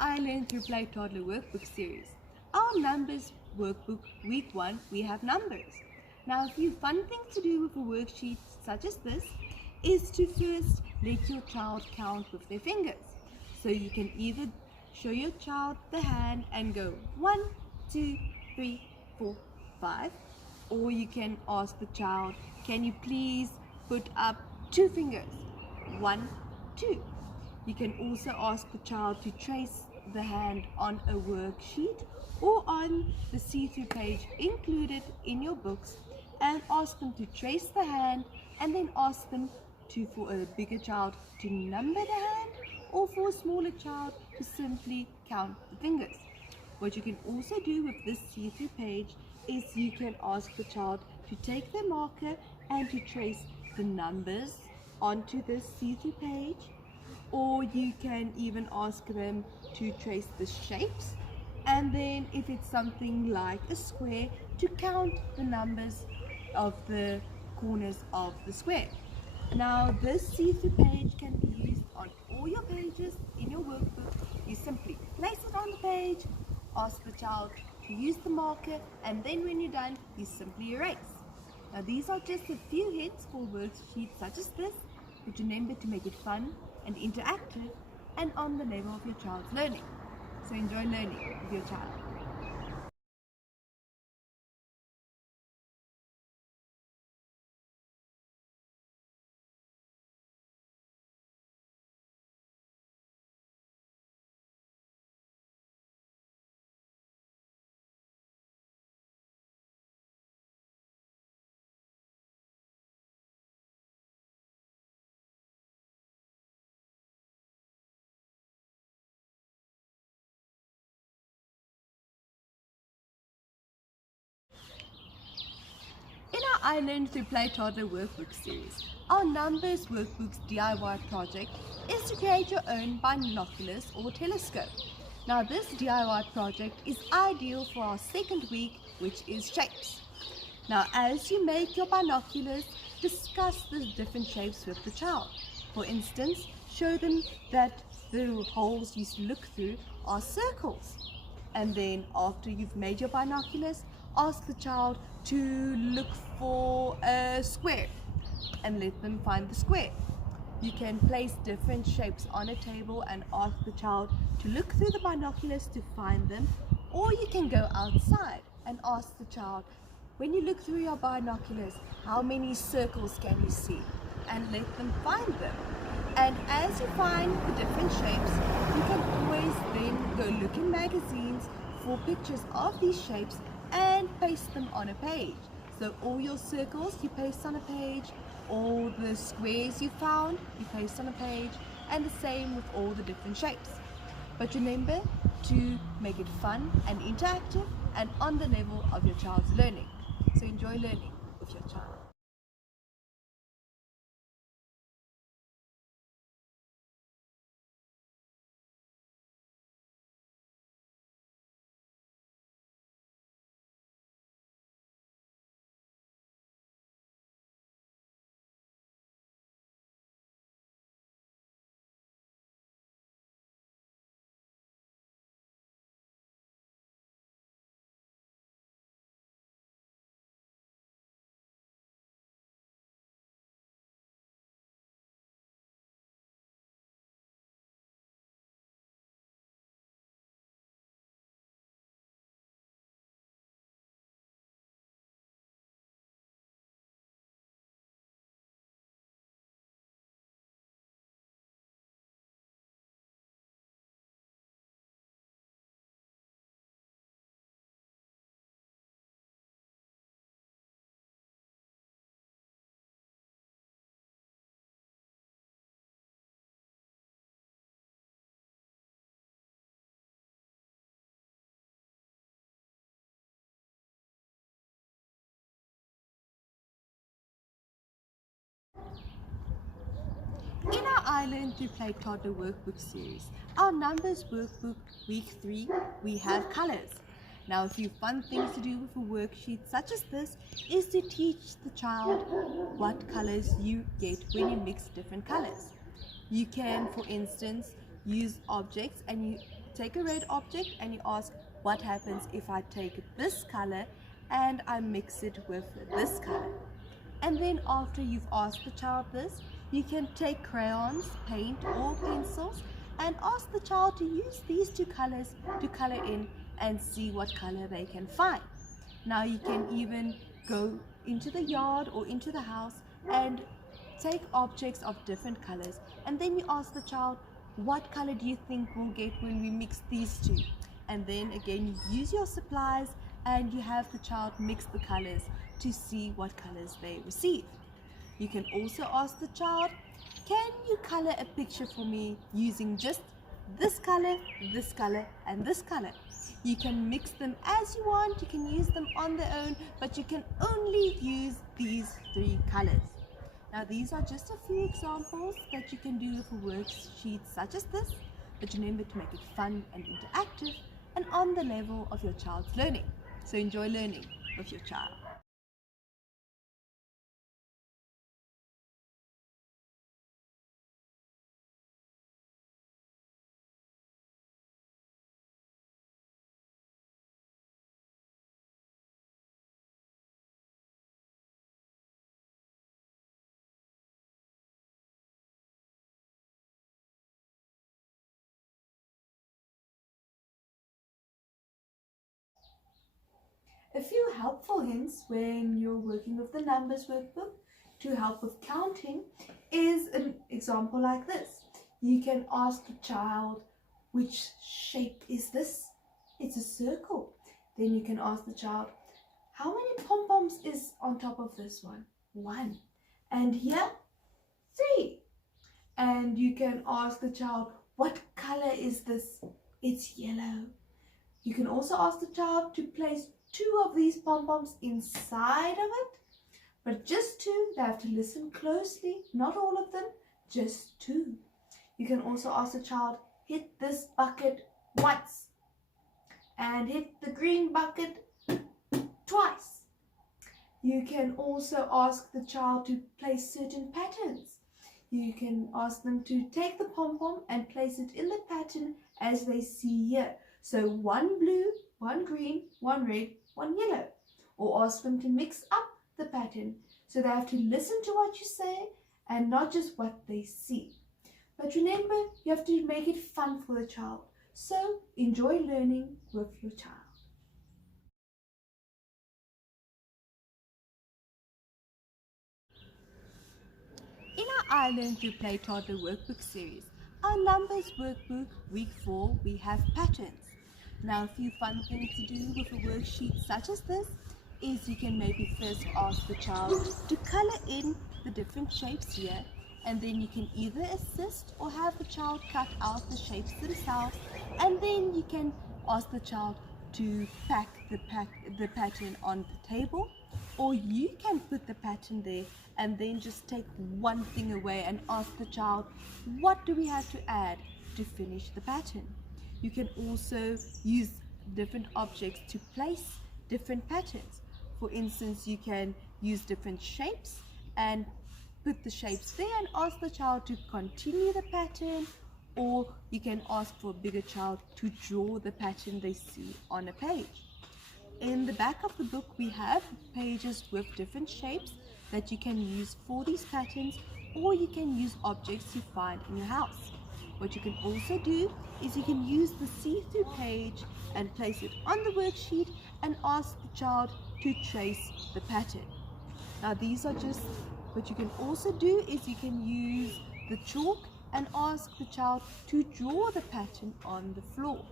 I Learn Through Play Toddler Workbook series, our numbers workbook week 1, we have numbers. Now a few fun things to do with a worksheet such as this is to first let your child count with their fingers. So you can either show your child the hand and go 1, 2, 3, 4, 5, or you can ask the child, can you please put up 2 fingers, 1, 2. You can also ask the child to trace the hand on a worksheet or on the see-through page included in your books, and ask them to trace the hand, and then ask them to, for a bigger child, to number the hand, or for a smaller child to simply count the fingers. What you can also do with this see-through page is you can ask the child to take their marker and to trace the numbers onto this see-through page, or you can even ask them to trace the shapes, and then if it's something like a square, to count the numbers of the corners of the square. Now this see-through page can be used on all your pages in your workbook. You simply place it on the page, ask the child to use the marker, and then when you're done, you simply erase. Now these are just a few hints for worksheets such as this, but remember to make it fun and interactive and on the level of your child's learning. So enjoy learning with your child. In our I Learn Through Play Toddler Workbook series, our Numbers Workbook's DIY project is to create your own binoculars or telescope. Now this DIY project is ideal for our second week, which is shapes. Now as you make your binoculars, discuss the different shapes with the child. For instance, show them that the holes you look through are circles. And then after you've made your binoculars, ask the child to look for a square and let them find the square. You can place different shapes on a table and ask the child to look through the binoculars to find them, or you can go outside and ask the child, when you look through your binoculars, how many circles can you see, and let them find them. And as you find the different shapes, you can always then go look in magazines for pictures of these shapes and paste them on a page. So all your circles you paste on a page, all the squares you found you paste on a page, and the same with all the different shapes. But remember to make it fun and interactive and on the level of your child's learning. So enjoy learning with your child. In our I Learn Through Play Toddler Workbook series, our Numbers Workbook Week 3, we have colors. Now a few fun things to do with a worksheet such as this is to teach the child what colors you get when you mix different colors. You can, for instance, use objects and you take a red object and you ask, what happens if I take this color and I mix it with this color? And then after you've asked the child this, you can take crayons, paint or pencils and ask the child to use these two colors to color in and see what color they can find. Now you can even go into the yard or into the house and take objects of different colors, and then you ask the child, what color do you think we'll get when we mix these two? And then again you use your supplies and you have the child mix the colors to see what colors they receive. You can also ask the child, can you color a picture for me using just this color and this color? You can mix them as you want, you can use them on their own, but you can only use these three colors. Now these are just a few examples that you can do with a worksheet such as this, but remember to make it fun and interactive and on the level of your child's learning. So enjoy learning with your child. A few helpful hints when you're working with the numbers workbook to help with counting is an example like this. You can ask the child, which shape is this? It's a circle. Then you can ask the child, how many pom-poms is on top of this one? 1. And here, 3. And you can ask the child, what color is this? It's yellow. You can also ask the child to place 2 of these pom-poms inside of it, but just 2. They have to listen closely, not all of them, just 2. You can also ask the child, hit this bucket once and hit the green bucket twice. You can also ask the child to place certain patterns. You can ask them to take the pom-pom and place it in the pattern as they see here. So 1 blue, 1 green, 1 red, 1 yellow. Or ask them to mix up the pattern. So they have to listen to what you say and not just what they see. But remember, you have to make it fun for the child. So enjoy learning with your child. In our I Learn to Play Toddler Workbook series, our Numbers Workbook Week 4, we have patterns. Now a few fun things to do with a worksheet such as this is you can maybe first ask the child to color in the different shapes here, and then you can either assist or have the child cut out the shapes themselves, and then you can ask the child to pack the pattern on the table, or you can put the pattern there and then just take one thing away and ask the child, what do we have to add to finish the pattern? You can also use different objects to place different patterns. For instance, you can use different shapes and put the shapes there and ask the child to continue the pattern, or you can ask for a bigger child to draw the pattern they see on a page. In the back of the book we have pages with different shapes that you can use for these patterns, or you can use objects you find in your house. What you can also do is you can use the see-through page and place it on the worksheet and ask the child to trace the pattern. Now these are just what you can also do is you can use the chalk and ask the child to draw the pattern on the floor,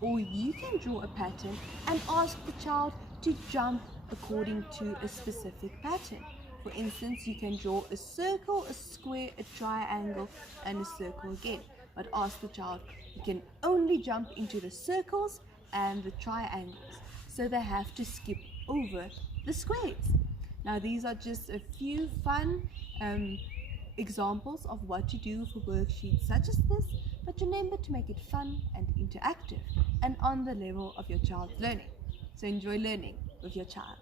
or you can draw a pattern and ask the child to jump according to a specific pattern. For instance, you can draw a circle, a square, a triangle and a circle again, but ask the child, you can only jump into the circles and the triangles, so they have to skip over the squares. Now these are just a few fun examples of what to do for worksheets such as this, but remember to make it fun and interactive and on the level of your child's learning. So enjoy learning with your child.